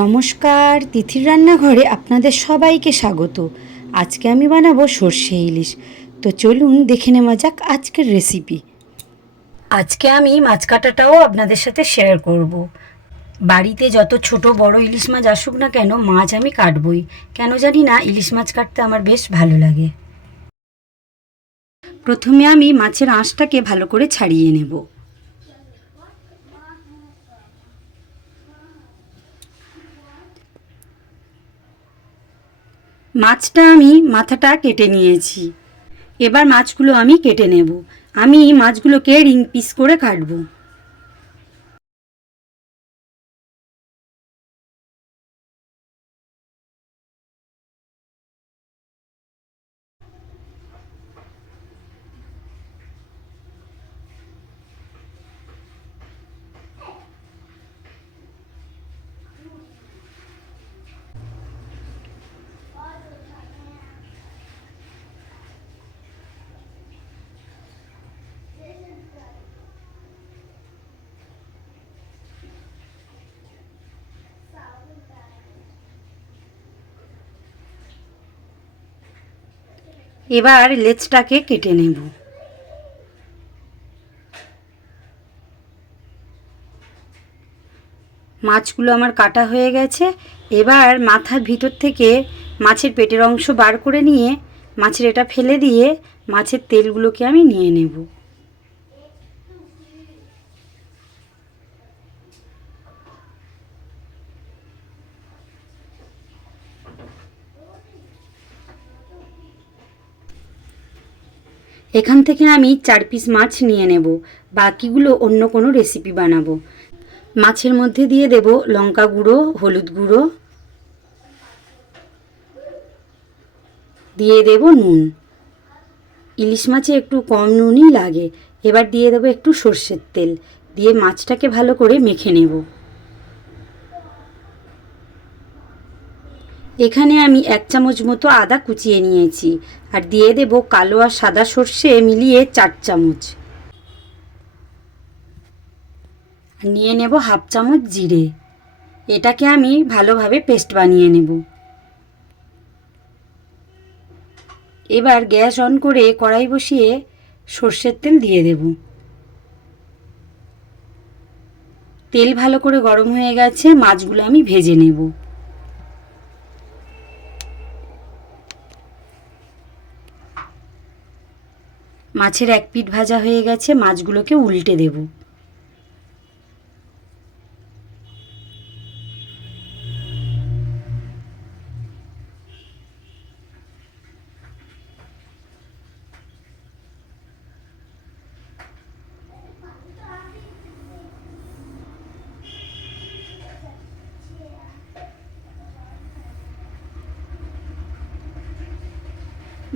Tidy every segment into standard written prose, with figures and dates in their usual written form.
নমস্কার, তিথির রান্নাঘরে আপনাদের সবাইকে স্বাগত। আজকে আমি বানাবো সর্ষে ইলিশ। তো চলুন দেখে নেওয়া যাক আজকের রেসিপি। আজকে আমি মাছ কাটাটাও আপনাদের সাথে শেয়ার করব। বাড়িতে যত ছোট বড় ইলিশ মাছ আসুক না কেন, মাছ আমি কাটবই। কেন জানি না, ইলিশ মাছ কাটতে আমার বেশ ভালো লাগে। প্রথমে আমি মাছের আঁশটাকে ভালো করে ছাড়িয়ে নেব। মাছটা আমি মাথাটা কেটে নিয়েছি। এবার মাছগুলো আমি কেটে নেব। আমি মাছগুলোকে রিং পিস করে কাটবো। এবার লেজটাকে কেটে নেব। মাছগুলো আমার কাটা হয়ে গেছে। এবার মাথার ভিতর থেকে মাছের পেটের অংশ বার করে নিয়ে মাছের এটা ফেলে দিয়ে মাছের তেলগুলোকে আমি নিয়ে নেব। এখান থেকে আমি 4 পিস মাছ নিয়ে নেব। বাকিগুলো অন্য কোনো রেসিপি বানাবো। মাছের মধ্যে দিয়ে দেব লঙ্কা গুঁড়ো, হলুদ গুঁড়ো, দিয়ে দেব নুন। ইলিশ মাছে একটু কম নুনই লাগে। এবার দিয়ে দেবো একটু সর্ষের তেল, দিয়ে মাছটাকে ভালো করে মেখে নেব। এখানে আমি 1 চামচ মতো আদা কুচিয়ে নিয়েছি, আর দিয়ে দেব কালো আর সাদা সর্ষে মিলিয়ে 4 চামচ। নিয়ে নেব হাফ চামচ জিরে। এটাকে আমি ভালোভাবে পেস্ট বানিয়ে নেব। এবার গ্যাস অন করে কড়াই বসিয়ে সর্ষের তেল দিয়ে দেব। তেল ভালো করে গরম হয়ে গেছে, মাছগুলো আমি ভেজে নেব। মাছের এক পিঠ ভাজা হয়ে গেছে, মাছগুলোকে উল্টে দেব।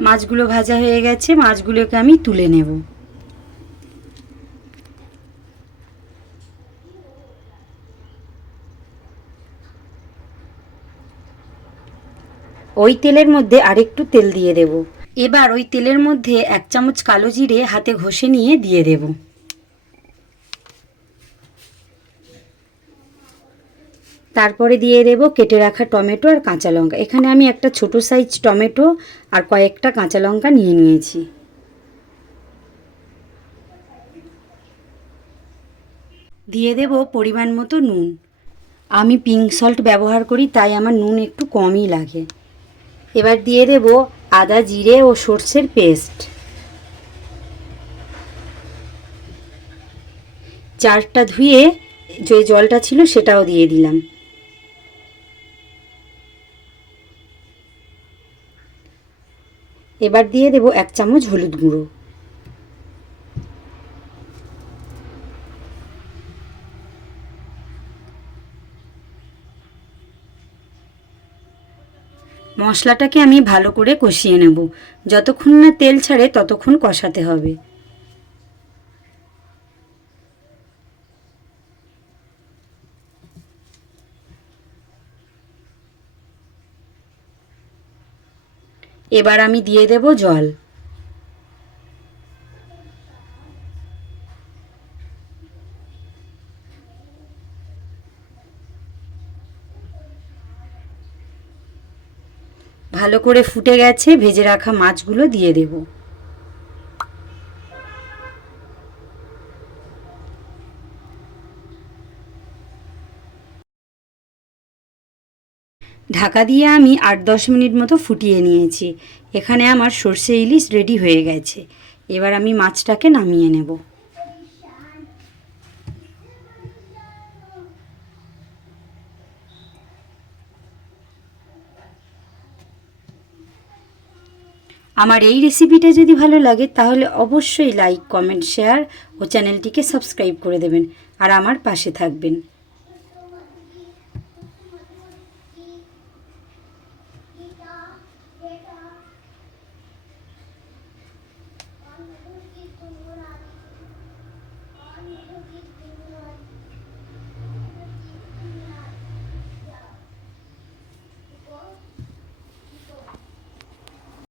মাছগুলো ভাজা হয়ে গেছে, মাছগুলোকে আমি তুলে নেব। ওই তেলের মধ্যে আরেকটু তেল দিয়ে দেব। এবার ওই তেলের মধ্যে 1 চামচ কালো জিরে হাতে ঘষে নিয়ে দিয়ে দেব। তারপরে দিয়ে দেব কেটে রাখা টমেটো আর কাঁচা লঙ্কা। এখানে আমি একটা ছোট সাইজ টমেটো আর কয়েকটা কাঁচা লঙ্কা নিয়ে নিয়েছি। দিয়ে দেব পরিমাণ মতো নুন। আমি পিঙ্ক সল্ট ব্যবহার করি, তাই আমার নুন একটু কমই লাগে। এবার দিয়ে দেব আদা জিরে ও সর্ষের পেস্ট। চারটা ধুয়ে যে জলটা ছিল সেটাও দিয়ে দিলাম। এবার দিয়ে দেব 1 চামচ হলুদ গুঁড়ো। মশলাটাকে আমি ভালো করে কষিয়ে নেব। যতক্ষণ না তেল ছাড়ে ততক্ষণ কষাতে হবে। এবার আমি দিয়ে দেব জল। ভালো করে ফুটে গেছে, ভেজে রাখা মাছগুলো দিয়ে দেব। ঢাকা দিয়ে আমি 8-10 মিনিট মতো ফুটিয়ে নিয়েছি। এখানে আমার সর্ষে ইলিশ রেডি হয়ে গেছে। এবার আমি মাছটাকে নামিয়ে নেব। আমার এই রেসিপিটা যদি ভালো লাগে তাহলে অবশ্যই লাইক, কমেন্ট, শেয়ার ও চ্যানেলটিকে সাবস্ক্রাইব করে দেবেন আর আমার পাশে থাকবেন।